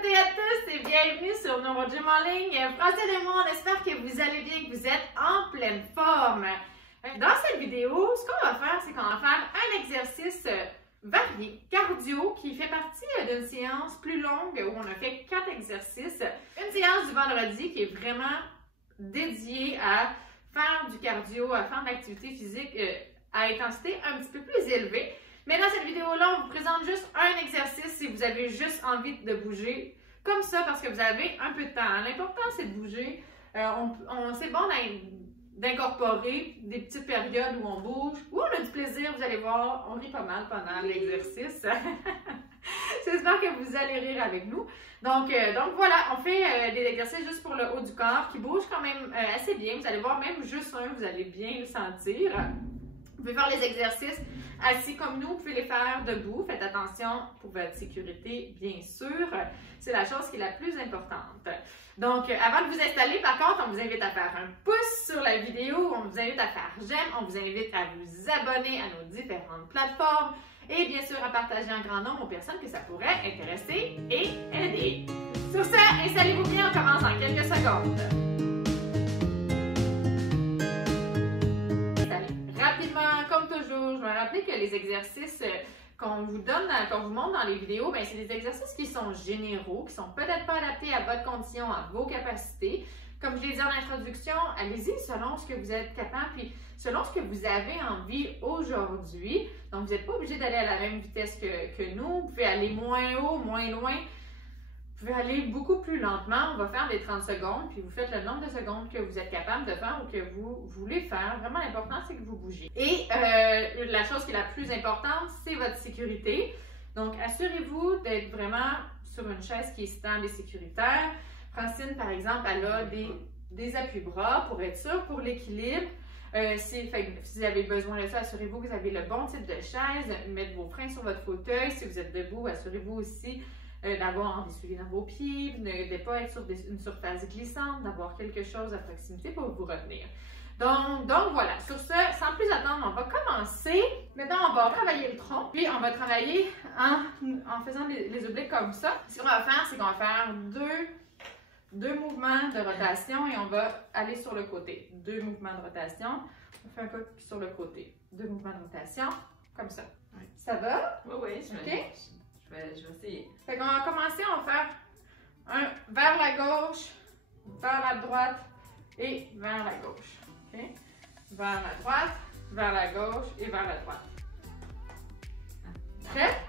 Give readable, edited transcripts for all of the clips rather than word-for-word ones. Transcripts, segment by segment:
toutes et à tous et bienvenue sur Neuro Gym en ligne. Francine et moi, on espère que vous allez bien, que vous êtes en pleine forme. Dans cette vidéo, ce qu'on va faire, c'est qu'on va faire un exercice varié, cardio, qui fait partie d'une séance plus longue où on a fait 4 exercices. Une séance du vendredi qui est vraiment dédiée à faire du cardio, à faire de l'activité physique à intensité un petit peu plus élevée. Mais dans cette vidéo-là, on vous présente juste un exercice si vous avez juste envie de bouger comme ça parce que vous avez un peu de temps. L'important, c'est de bouger. C'est bon d'incorporer des petites périodes où on bouge, où on a du plaisir, vous allez voir, on rit pas mal pendant l'exercice. J'espère que vous allez rire avec nous. Donc voilà, on fait des exercices juste pour le haut du corps qui bougent quand même assez bien. Vous allez voir, même juste un, vous allez bien le sentir. Vous pouvez faire les exercices assis comme nous, vous pouvez les faire debout. Faites attention pour votre sécurité, bien sûr. C'est la chose qui est la plus importante. Donc, avant de vous installer, par contre, on vous invite à faire un pouce sur la vidéo, on vous invite à faire j'aime, on vous invite à vous abonner à nos différentes plateformes et bien sûr à partager en grand nombre aux personnes que ça pourrait intéresser et aider. Sur ce, installez-vous bien, on commence dans quelques secondes. Rapidement, comme toujours, je vais rappeler que les exercices qu'on vous donne, qu'on vous montre dans les vidéos, c'est des exercices qui sont généraux, qui sont peut-être pas adaptés à votre condition, à vos capacités. Comme je l'ai dit en introduction, allez-y selon ce que vous êtes capable, puis selon ce que vous avez envie aujourd'hui. Donc, vous n'êtes pas obligé d'aller à la même vitesse que nous. Vous pouvez aller moins haut, moins loin. Vous pouvez aller beaucoup plus lentement. On va faire des 30 secondes, puis vous faites le nombre de secondes que vous êtes capable de faire ou que vous voulez faire. Vraiment, l'important, c'est que vous bougez. Et la chose qui est la plus importante, c'est votre sécurité. Donc, assurez-vous d'être vraiment sur une chaise qui est stable et sécuritaire. Francine, par exemple, elle a des appuis-bras pour être sûre pour l'équilibre. Si vous avez besoin de ça, assurez-vous que vous avez le bon type de chaise. Mettez vos freins sur votre fauteuil. Si vous êtes debout, assurez-vous aussi d'avoir des souliers dans vos pieds, de ne pas être sur une surface glissante, d'avoir quelque chose à proximité pour vous retenir. Donc voilà, sur ce, sans plus attendre, on va commencer. Maintenant, on va travailler le tronc, puis on va travailler en faisant les obliques comme ça. Ce qu'on va faire, c'est qu'on va faire deux mouvements de rotation et on va aller sur le côté. 2 mouvements de rotation, on fait un peu sur le côté. 2 mouvements de rotation, comme ça. Oui. Ça va? Oui, je vais essayer. Fait qu'on va commencer, on va faire un vers la gauche, vers la droite et vers la gauche. Okay? Vers la droite, vers la gauche et vers la droite. Prêt?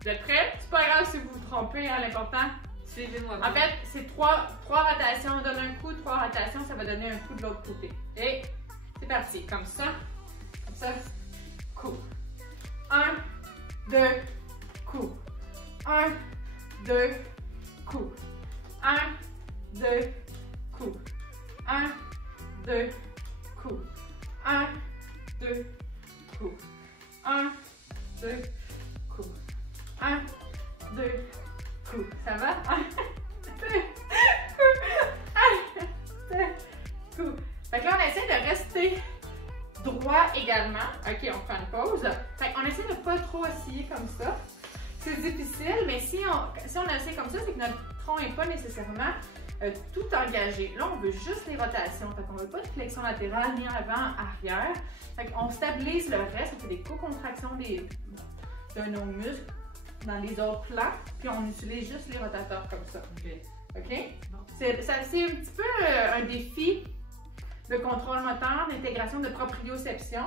Vous êtes prêts? C'est pas grave si vous vous trompez, hein, l'important. Suivez-moi. En fait, c'est 3 rotations. On donne un coup, 3 rotations, ça va donner un coup de l'autre côté. Et c'est parti. Comme ça, coup. 1, 2, coup. 1, 2, coup. 1, 2, coup. 1, 2, coup. 1, 2, coup. 1, 2, coup. 1, 2, coup. Ça va? 1, 2, coup. 1, 2, coup. Fait que là, on essaie de rester droit également. Ok, on fait une pause. Fait qu'on essaie de ne pas trop osciller comme ça. C'est difficile, mais si on essaie comme ça, c'est que notre tronc n'est pas nécessairement tout engagé. Là, on veut juste les rotations. Fait qu'on ne veut pas de flexion latérale, ni avant, arrière. Fait qu'on stabilise le reste. On fait des co-contractions de nos muscles dans les autres plans. Puis on utilise juste les rotateurs comme ça. OK? Bon. C'est un petit peu un défi de contrôle moteur, d'intégration de proprioception.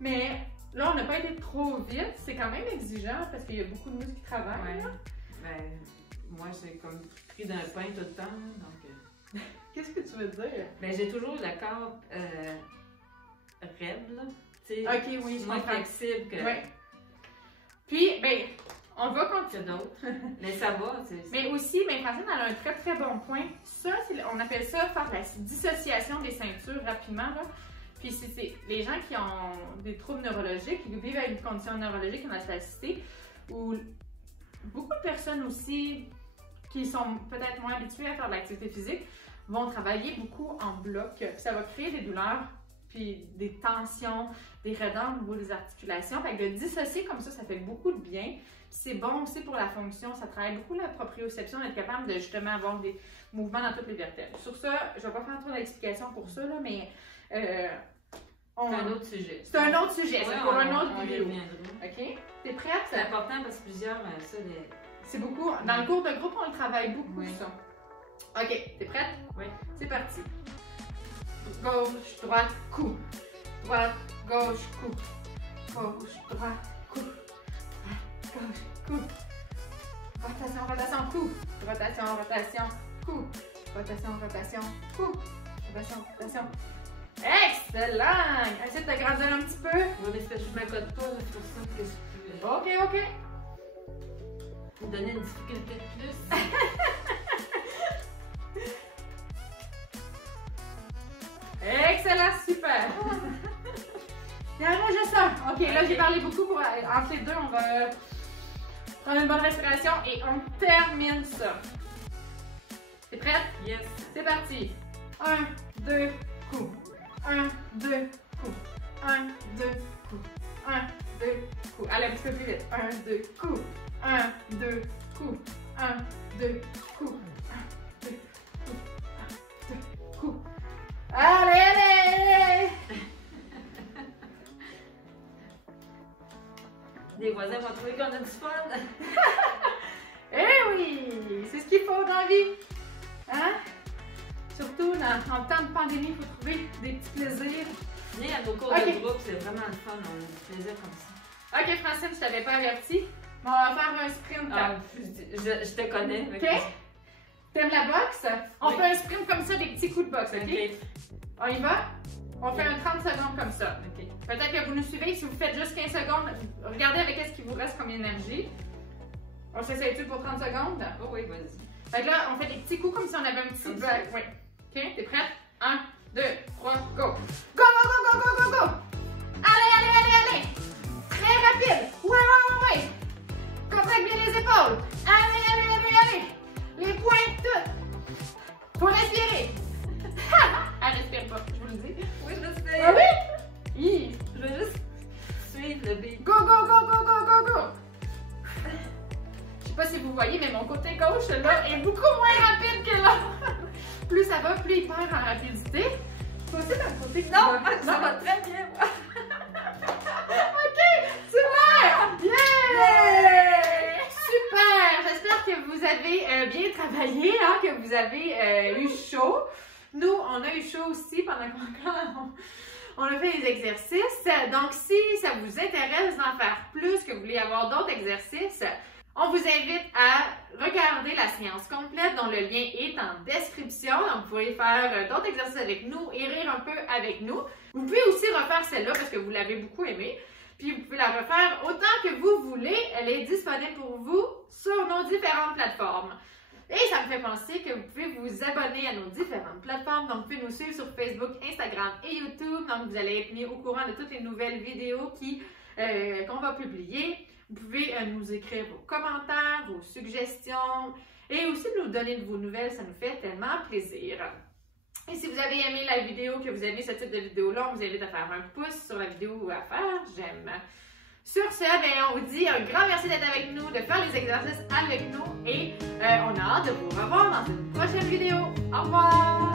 Mais là, on n'a pas été trop vite. C'est quand même exigeant parce qu'il y a beaucoup de muscles qui travaillent. Ouais. Moi, j'ai comme pris d'un pain tout le temps. Donc, qu'est-ce que tu veux dire? J'ai toujours le corps raide, là. Ok, oui, je moins comprends. flexible que. Ouais. Puis, on va continuer. D'autres. Mais ça va. Mais aussi, Francine, elle a un très très bon point. Ça, on appelle ça faire la dissociation des ceintures rapidement, là. Puis c'est les gens qui ont des troubles neurologiques, qui vivent avec une condition neurologique, en spasticité, ou beaucoup de personnes aussi qui sont peut-être moins habituées à faire de l'activité physique vont travailler beaucoup en bloc. Ça va créer des douleurs puis des tensions, des redans au niveau des articulations. Fait que de dissocier comme ça fait beaucoup de bien. C'est bon aussi pour la fonction, ça travaille beaucoup la proprioception, d'être capable de justement avoir des mouvements dans toutes les vertèbres. Sur ça, je ne vais pas faire trop d'explications pour ça, là, mais c'est un autre sujet. C'est un autre sujet, Ouais, c'est pour un autre on y vidéo. reviendra. OK? T'es prête? C'est important parce que plusieurs, ça, C'est beaucoup. Dans le cours de groupe, on le travaille beaucoup, Oui. ça. OK, t'es prête? Oui. C'est parti. Gauche, droite, coup. Droite, gauche, coup. Gauche, droite, coup. Droite, gauche, coup. Rotation, rotation, coup. Rotation, rotation, coup. Rotation, rotation, coup. Rotation, rotation. Excellent! Essaie de t'agrandir un petit peu. Oui, mais c'est parce que je ne m'accorde pas, c'est pour ça que je peux OK. vous donner une difficulté de plus. Excellent, super! Il en reste juste un. OK, là, j'ai parlé beaucoup pour. Entre les deux, on va prendre une bonne respiration et on termine ça. T'es prête? Yes. C'est parti. 1, 2, coup. 1, 2, coup. 1, 2, coup. 1, 2, coup. Allez, un petit peu plus vite. 1, 2, coup. 1, 2, coup. 1, 2, coup. 1, 2, coup. 1, 2, coup. Allez! Les voisins vont trouver qu'on a du fun. Eh oui! C'est ce qu'il faut dans la vie. Hein? Surtout en temps de pandémie, il faut trouver des petits plaisirs. Venez à nos cours Ok. de groupe, c'est vraiment le fun, on a du plaisir comme ça. OK, Francine, je t'avais pas averti, mais on va faire un sprint. Ah, je te connais. OK? T'aimes la boxe? On Oui. fait un sprint comme ça, des petits coups de boxe, OK? Ok. On y va? On fait un 30 secondes comme ça. Ok. Peut-être que vous nous suivez, si vous faites juste 15 secondes, regardez avec qu'est-ce qui vous reste comme énergie. On s'essaye-tu pour 30 secondes? Oh oui, vas-y. Fait que là, on fait des petits coups comme si on avait un petit Comme break. ça. Oui. OK, t'es prête? 1, 2, 3, go! Go, go, go, go, go, go, go! Allez! Très rapide! Ouais! Contracte bien les épaules! Allez! Les poings, tout! Faut respirer! Elle respire pas, je vous le dis. Oui, je le sais. Ah oui? Hi. Je veux juste suivre le beat. Go! Je sais pas si vous voyez, mais mon côté gauche, là, est beaucoup moins rapide que là. Plus ça va, plus il perd en rapidité. Toi aussi, d'un côté que Non, tu vas- ça va très bien, moi. OK! Super! Yeah! Super! J'espère que vous avez bien travaillé, hein, que vous avez eu chaud. Nous, on a eu chaud aussi pendant qu'on a fait les exercices. Donc, si ça vous intéresse d'en faire plus, que vous voulez avoir d'autres exercices, on vous invite à regarder la séance complète dont le lien est en description. Donc, vous pouvez faire d'autres exercices avec nous et rire un peu avec nous. Vous pouvez aussi refaire celle-là parce que vous l'avez beaucoup aimée. Puis, vous pouvez la refaire autant que vous voulez. Elle est disponible pour vous sur nos différentes plateformes. Et ça me fait penser que vous pouvez vous abonner à nos différentes plateformes. Donc, vous pouvez nous suivre sur Facebook, Instagram et YouTube. Donc, vous allez être mis au courant de toutes les nouvelles vidéos qu'on va publier. Vous pouvez nous écrire vos commentaires, vos suggestions et aussi nous donner de vos nouvelles. Ça nous fait tellement plaisir. Et si vous avez aimé la vidéo, que vous aimez ce type de vidéo-là, on vous invite à faire un pouce sur la vidéo ou à faire j'aime. Sur ce, on vous dit un grand merci d'être avec nous, de faire les exercices avec nous et on a hâte de vous revoir dans une prochaine vidéo. Au revoir!